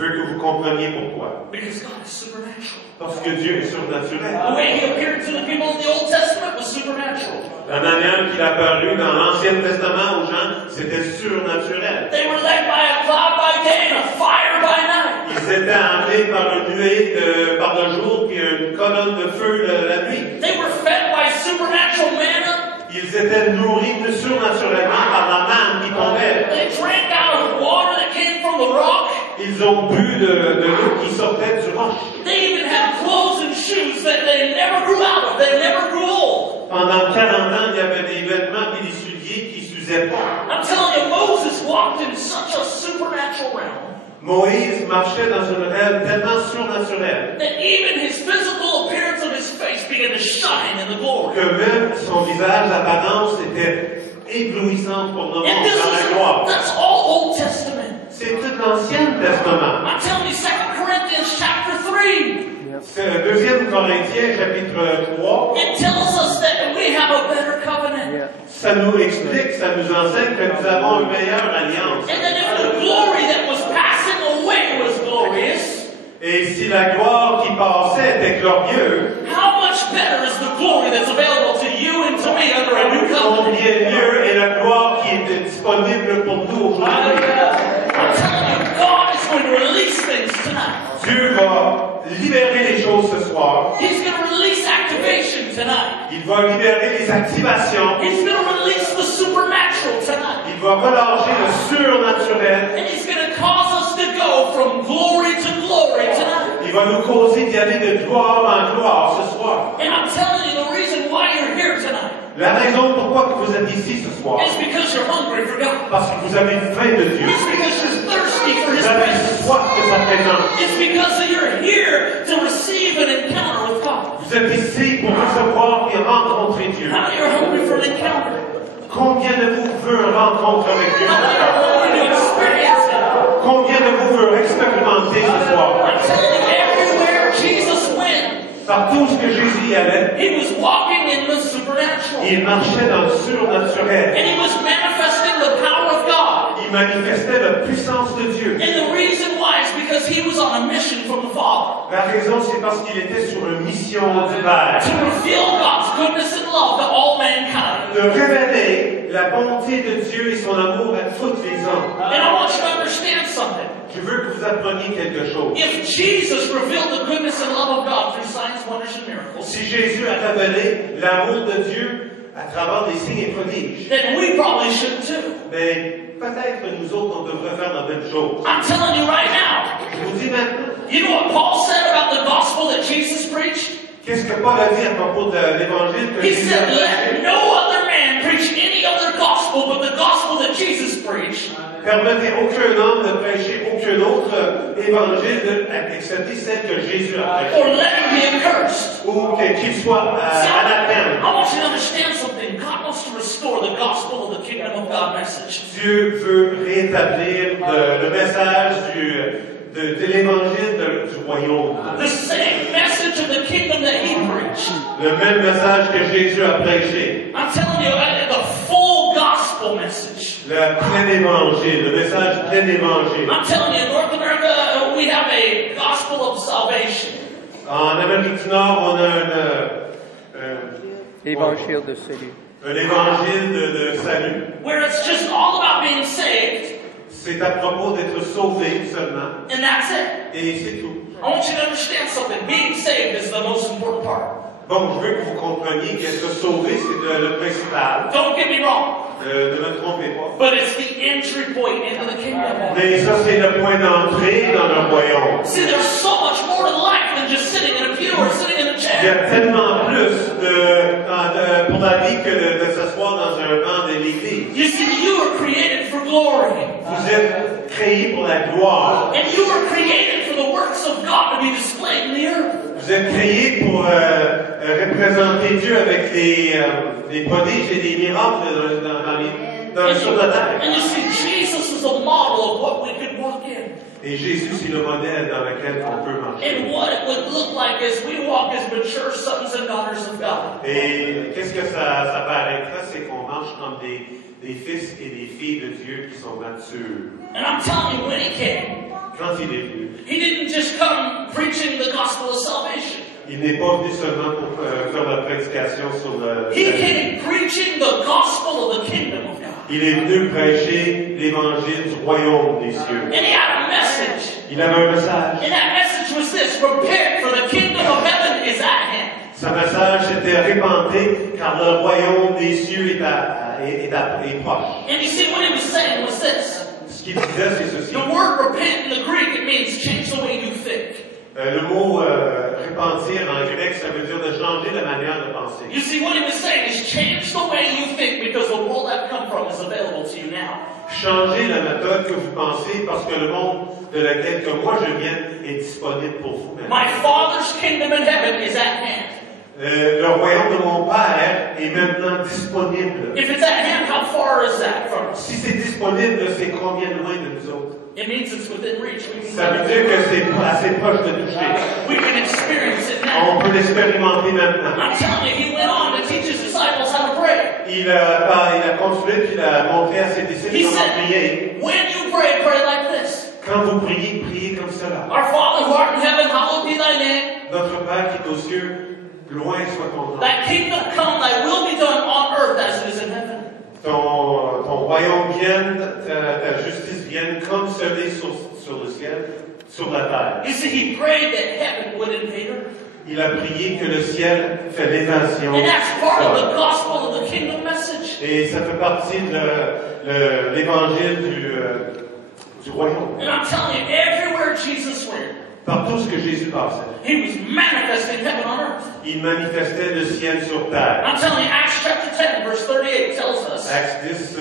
veux que vous compreniez pourquoi. Because God is supernatural. Parce que Dieu est surnaturel. The way He appeared to the people in the Old Testament was supernatural. La manière qu'il a apparu dans l'Ancien Testament aux gens, c'était surnaturel. They were led by a cloud by day and a fire by night. Ils étaient amenés par une nuée par le jour puis une colonne de feu la nuit. They were fed by supernatural manna. Ils étaient nourris surnaturellement par la manne qui tombait. They drank out of water that came from the rock. Ils ont bu de l'eau qui sortait du roche. They even had clothes and shoes that they never grew out of. They never grew old. Pendant 40 ans, il y avait des vêtements et des souliers qui s'usaient pas. I'm telling you, Moses walked in such a supernatural realm Moïse marchait dans une réelle tellement surnaturelle that even his physical appearance of his face began to shine in the glory. que même son visage, l'apparence était éblouissante pour nous And this dans la gloire. that's all Old Testament. C'est tout l'Ancien Testament. I'm telling you, 2 Corinthians chapter 3. C'est 2 Corinthiens chapitre 3. It tells us that we have a better covenant. Ça nous explique, ça nous enseigne que nous avons une meilleure alliance. And that if the glory that was passing away was glorious, Et si la gloire qui passait était glorieuse, how much better is the glory that's available to you and to me under a new covenant? combien mieux est la gloire qui est disponible pour nous aujourd'hui. I'm telling you, God is going to release things tonight. Dieu va libérer les choses ce soir. He's going to release activation tonight. Il va libérer les activations. He's going to release the supernatural tonight. Il va relâcher le surnaturel. And He's going to cause us to go from glory to glory tonight. Il va nous causer d'y aller de gloire en gloire ce soir. And I'm telling you, the reason why you're here tonight La raison pourquoi que vous êtes ici ce soir, is because you're hungry for God. parce que vous avez faim de Dieu. It's because you're thirsty for His Vous avez presence. soif de sa présence. It's because you're here to receive an encounter with God. Vous êtes ici pour recevoir et rencontrer Dieu. How many are hungry for an encounter? Combien de vous veut une rencontre avec Dieu How ce many soir? are hungry to experience it? Combien de vous veut expérimenter ce soir? I'm telling you, everywhere Jesus went, Partout où Jésus y allait, He was walking in the supernatural. il marchait dans le surnaturel. And He was manifesting the power of God. Il manifestait la puissance de Dieu. And the reason why is because He was on a mission from the Father. La raison, c'est parce qu'il était sur une mission du Père. To reveal God's goodness and love to all mankind. De révéler la bonté de Dieu et son amour à toutes les hommes. And I want you to understand something. Je veux que vous appreniez quelque chose. If Jesus revealed the goodness and love of God through signs, wonders, and miracles, Si Jésus a révélé l'amour de Dieu à travers des signes et prodiges, then we probably should too. mais peut-être que nous autres, on devrait faire la même chose. I'm telling you right now. Je vous dis maintenant, You know what Paul said about the gospel that Jesus preached? qu'est-ce que Paul a dit à propos de l'évangile que He Jésus a said, prêché? let no other man preach any other gospel but the gospel that Jesus preached. Permettez aucun homme de prêcher aucun autre évangile excepté celle que Jésus a prêché. Or let him be accursed. Ou qu'il soit anathème. I want you to understand something. God wants to restore the gospel of the kingdom of God message. Dieu veut rétablir le message de l'évangile du royaume. The same message of the kingdom that He preached. Le même message que Jésus a prêché. I'm telling you, the full gospel message. Le plein évangile, le message plein évangile. I'm telling you, in North America, we have a gospel of salvation. En Amérique du Nord, on a Évangile de salut. un évangile de salut. Where it's just all about being saved, C'est à propos d'être sauvé seulement. and that's it. Et c'est tout. I want you to understand something. Being saved is the most important part. Bon, je veux que vous compreniez qu'être sauvé, c'est le principal. Don't get me wrong, Ne me trompez pas. but it's the entry point into the kingdom. Mais ça, c'est le point d'entrée dans le royaume. See, there's so much more to life than just sitting in a pew or sitting in a Il y chair. a tellement plus pour la vie que de s'asseoir dans un banc de l'église. You see, you were created for glory. Vous êtes créés pour la gloire. And you were created for the works of God to be displayed in the earth. Vous êtes créés pour représenter Dieu avec des prodiges et des miracles sur la terre. And you see, Jesus is a model of what we could walk in. Et Jésus, c'est le modèle dans lequel on peut marcher. And what it would look like as we walk as mature sons and daughters of God. Et qu'est-ce que ça paraîtra? C'est qu'on marche comme des fils et des filles de Dieu qui sont matures. And I'm telling you, when He came, quand il est venu, He didn't just come preaching the gospel of salvation. il n'est pas venu seulement pour faire la prédication sur le... He came preaching the gospel of the kingdom of God. Il est venu prêcher l'évangile du royaume des cieux. And he had a message. Il avait un message. And that message was this: prepare, for the kingdom of heaven is at hand. Son message était répandé car le royaume des cieux est proche. And you see, what he was saying was this. Ce qu'il disait, c'est ceci. The word repent in the Greek, it means change the way you think. Le mot repentir en grec, ça veut dire de changer la manière de penser. You see, what he was saying is change the way you think, because the world I've come from is available to you now. Changez la méthode que vous pensez parce que le monde de lequel que moi je viens est disponible pour vous maintenant. My Father's kingdom in heaven is at hand. Le royaume de mon Père est maintenant disponible. If it's at hand, how far is that from us? Si c'est disponible, c'est combien loin de nous autres? It means it's within reach. Ça veut dire que c'est assez proche de toucher. We can experience it now. On peut l'expérimenter maintenant. I'm telling you, he went on to teach his disciples how to pray. Il a continué puis il a montré à ses disciples He comment said, prier. when you pray, pray like this. Quand vous priez, priez comme cela. Our Father who art in heaven, hallowed be thy name. Notre Père qui est aux cieux, loin soit ton nom. Thy kingdom come, thy will be done on earth as it is in heaven. Ton royaume vienne, ta justice vienne comme cela sur le ciel, sur la terre. You see, he prayed that heaven would invade earth. Il a prié que le ciel fait l'évasion. And that's part of the gospel of the kingdom message. Et ça fait partie de l'évangile du royaume. And I'm telling you, everywhere Jesus went, Partout ce que Jésus passait, he was manifesting heaven on earth. il manifestait le ciel sur terre. I'm telling you, Acts chapter 10, verse 38 tells us. Acte 10,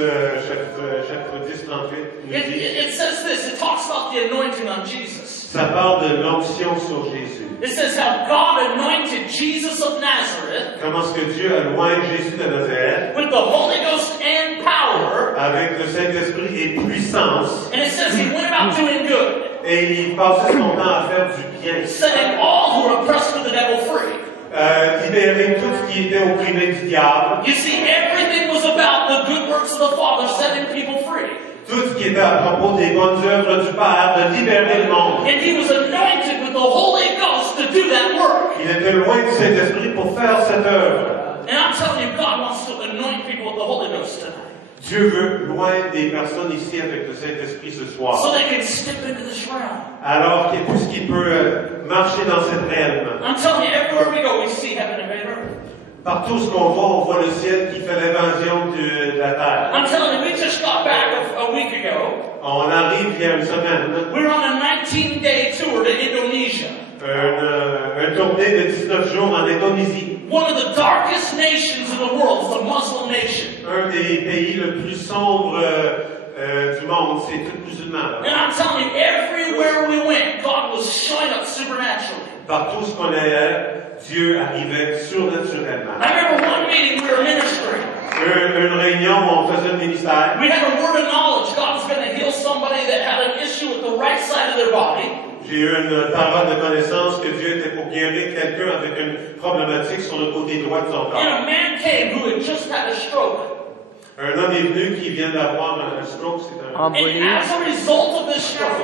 chapitre 10, 38, nous dit, It says this. It talks about the anointing on Jesus. ça parle de l'onction sur Jésus. It says how God anointed Jesus of Nazareth Comment est-ce que Dieu a loin Jésus de Nazareth with the Holy Ghost and power. avec le Saint-Esprit et puissance. And it says he went about doing good, Et il passait son temps à faire du bien. setting all who were oppressed of the devil free. Libérer tout ce qui était opprimé du diable. You see, everything was about the good works of the Father setting people free. Tout ce qui était à propos des bonnes œuvres du Père, de libérer le monde. And he was anointed with the Holy Ghost to do that work. Il était loin du Saint-Esprit pour faire cette œuvre. And I'm telling you, God wants to anoint people with the Holy Ghost tonight. Dieu veut loin des personnes ici avec le Saint-Esprit ce soir. So they can step into this realm. Alors qu'il puisqu'il peut marcher dans cette realme. I'm telling you, everywhere we go, we see heaven invade earth. Partout ce qu'on voit, on voit le ciel qui fait l'évasion de la terre. I'm telling you, we just got back a week ago. On arrive il y a une semaine. We're on a 19-day tour to Indonesia. Un tournée de 19 jours en Indonésie. One of the darkest nations in the world is the Muslim nation. Un des pays le plus sombre du monde, c'est tout musulman. And I'm telling you, everywhere we went, God was showing up supernaturally. Partout ce qu'on allait, Dieu arrivait surnaturellement. I remember one meeting we were ministering. Une réunion où on faisait le ministère. We had a word of knowledge. God was going to heal somebody that had an issue with the right side of their body. J'ai eu une parole de connaissance que Dieu était pour guérir quelqu'un avec une problématique sur le côté droit de son And corps. a man came who had just had a stroke. Un homme est venu qui vient d'avoir un stroke, c'est un And as a result of this stroke,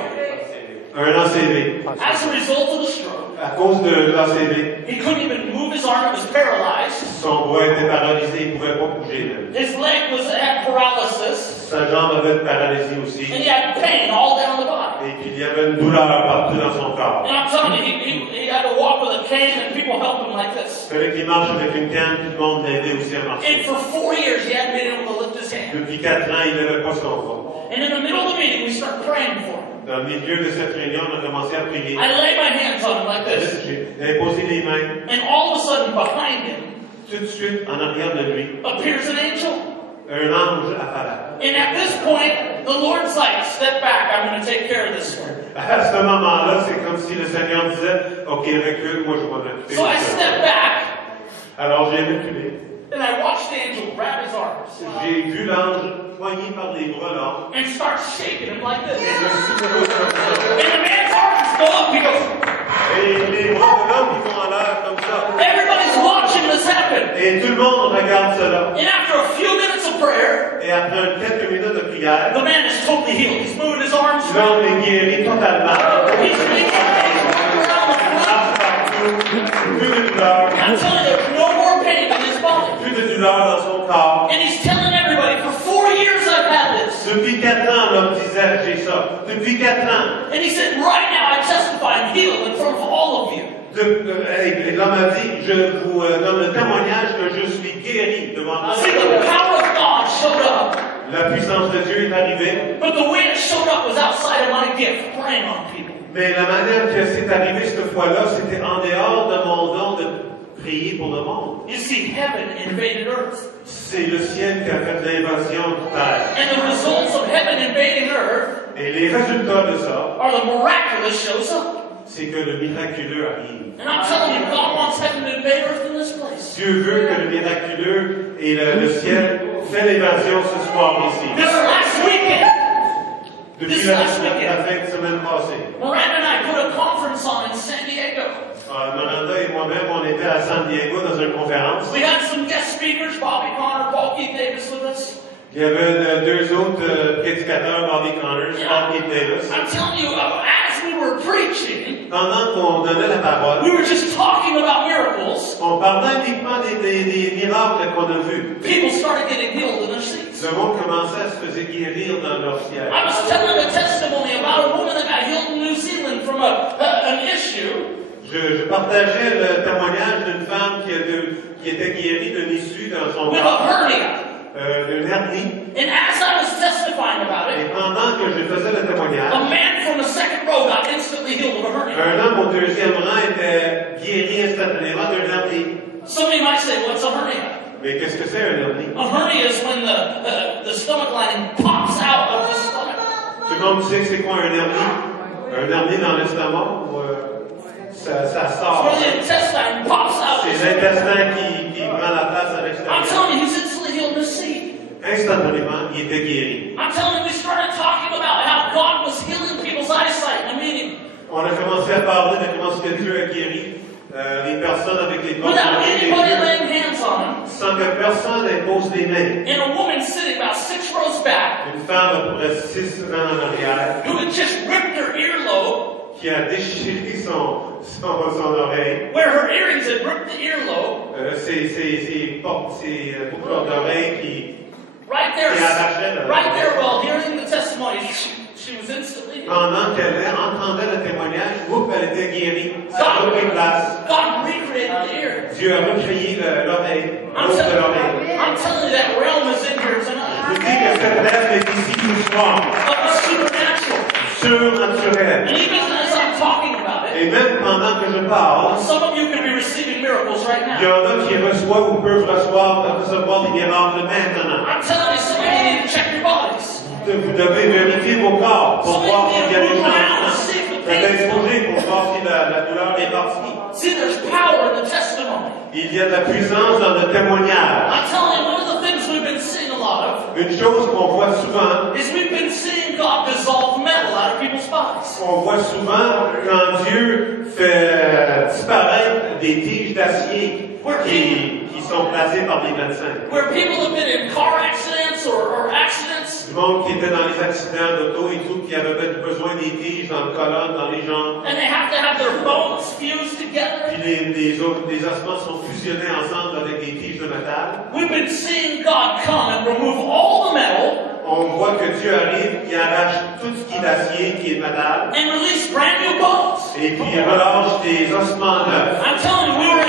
ACV. as a result of the stroke, À cause de l'ACV, he couldn't even move his arm. It was paralyzed. son bras était paralysé, il ne pouvait pas bouger. His leg had paralysis. Sa jambe avait une paralysie aussi. And he had pain all down the body. Et puis il y avait une douleur partout dans son corps. And I'm telling you, he had to walk with a cane and people helped him like this. Il fallait qu'il marche avec une canne, tout le monde l'aidait aussi à And marcher. for 4 years, he hadn't been able to lift his hand. Depuis 4 ans, il n'avait pas son bras. And in the middle of the meeting, we start praying for him. Dans le milieu de cette réunion, on a commencé à prier. I lay my hands on him like this. J'ai imposé les mains. And all of a sudden, behind him, Tout de suite, en arrière de lui, appears an angel. un ange apparaît. And at this point, the Lord's like, step back, I'm going to take care of this one. À ce moment-là, c'est comme si le Seigneur disait, OK, recule, moi je vais m'occuper de So I step ça. back, Alors j'ai reculé. and I watched the angel grab his arms J'ai vu l'ange poigné par les bras là. and start shaking him like this. Je me suis secoué comme ça. And the man's arms go up. He goes, Et les bras de l'homme, ils vont en l'air comme ça. everybody's watching this happen. Et tout le monde regarde cela. And after a few minutes of prayer, et après quelques minutes de prière, the man is totally healed. He's moving his arms. l'homme est guéri totalement. He's running around the Il marche partout, plus de douleur, I'm telling you, there's no more pain in his body. plus de douleur dans son corps. And he's telling everybody, for 4 years I've had this. Depuis 4 ans, l'homme disait, j'ai ça. Depuis 4 ans. And he said, right now I testify I'm healed in front of all of you. Et l'homme a dit, je vous donne le témoignage que je suis guéri devant vous. See, the power of God showed up. La puissance de Dieu est arrivée. But the way it showed up was outside of my gift, praying on people. Mais la manière que c'est arrivé cette fois-là, c'était en dehors de mon don de prier pour le monde. You see, heaven invaded earth. C'est le ciel qui a fait l'invasion de terre. And the results of heaven invading earth Et les résultats de ça, are the miraculous shows up. c'est que le miraculeux arrive. And I'm telling you, God wants heaven to invade earth in this place. Dieu veut que le miraculeux et le ciel fait l'invasion ce soir ici. This last weekend, Depuis la fin de semaine passée. Miranda and I put a conference on in San Diego. Miranda et moi-même, on était à San Diego dans une conférence. We had some guest speakers, Bobby Connor, Paul Keith Davis with us. Il y avait deux autres prédicateurs, Bobby Connors, Paul Keith Davis. I'm telling you, as we were preaching, Pendant qu'on donnait la parole, we were just talking about miracles. on parlait uniquement des miracles qu'on a vus. People started getting healed in their seats. Le monde commençait à se faire guérir dans leur siège. I was telling a testimony about a woman that got healed in New Zealand from an issue. Je partageais le témoignage d'une femme qui était guérie d'une issue dans son With a corps, hernia. d'une hernie. And as I was testifying about Et it, pendant que je faisais le a témoignage, man from the second row got instantly healed of a hernia. un homme au deuxième rang était guéri instantanément d'une hernie. Somebody might say, what's a hernia? Mais qu'est-ce que c'est une hernie? A hernia is when the stomach lining pops out of the stomach. Tout le monde sait c'est quoi un hernie? Un hernie dans l'estomac où ça sort. Where the intestine pops out. C'est l'intestin qui prend la place à I'm l'extérieur. telling you, he's instantly healed in his seat. Instantanément, il était guéri. I'm telling you, we started talking about how God was healing people's eyesight in a meeting. On a commencé à parler de comment ce que Dieu a guéri les personnes avec les corps Without brisés, anybody laying hands on him. sans que personne impose les mains. And a woman sitting about 6 rows back Une femme à peu près 6 rangs en arrière who had just ripped her earlobe, qui a déchiré son oreille. where her earrings had ripped the earlobe, Ses boucles d'oreilles qui right there, arrachaient le right there while hearing the testimony, she was instantly healed. Pendant qu'elle entendait le témoignage, elle était guérie. Ça a repris place. God recreated the ear. Dieu a recréé l'oreille, I'm l'os de l'oreille. telling you that realm is in here Je tonight. vous dis que cette rêve est ici ce soir. Of the supernatural. Surnaturel. And even as I'm talking about it, Et même pendant que je parle, some of you could be receiving miracles right il y now. en a qui reçoivent ou peuvent recevoir des miracles maintenant. I'm telling you, some of you need to check your bodies. Vous devez vérifier vos corps pour Some voir of s'il y you a need des to move around changements. and see if the Vous êtes pain. exposé pour voir si la douleur est partie. See, there's power in the testimony. Il y a de la puissance dans le témoignage. I'm telling you, one of the things we've been seeing a lot of Une chose qu'on voit souvent, is we've been seeing God dissolve metal out of people's bodies. on voit souvent quand Dieu fait disparaître des tiges d'acier qui sont placées par les médecins. Where people have been in car accidents or accidents, Du monde qui était dans les accidents d'auto et tout, qui avait peut-être besoin des tiges dans le colonne, dans les jambes. and they have to have their bones fused together. Puis les ossements sont fusionnés ensemble avec des tiges de métal. We've been seeing God come and remove all the metal On voit que Dieu arrive, il arrache tout ce qui est d'acier, qui est métal, and release brand new bones. et puis il relâche des ossements neufs. I'm telling you, we were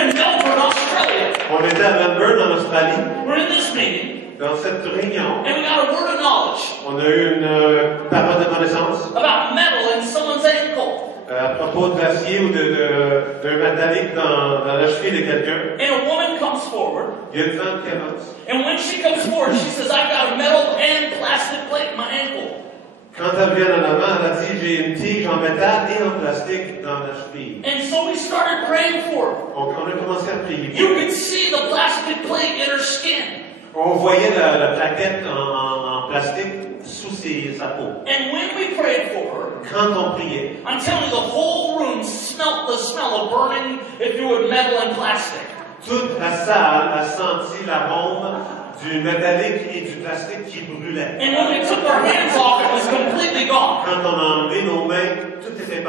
in Melbourne, Australia. On était à Melbourne, en Australie, We're in this meeting, dans cette réunion. and we got a word of knowledge On a eu une parole de connaissance about metal in someone's ankle. à propos de l'acier ou d'un métallique dans la cheville de quelqu'un. And a woman comes forward, Il y a une femme qui avance. and when she comes forward, she says, I've got a metal and plastic plate in my ankle. Quand elle vient en avant, elle a dit, j'ai une tige en métal et en plastique dans la cheville. And so we started praying for her. Donc on a commencé à prier. You could see the plastic plate in her skin. On voyait la plaquette en plastique sous sa peau. And when we prayed for her, Quand on priait, I'm telling you, the whole room smelt the smell of burning, if you would, metal and plastic. toute la salle a senti l'arôme du métallique et du plastique qui brûlait. And when we took our hands off, it was completely gone. Quand on a enlevé nos mains, tout était parti.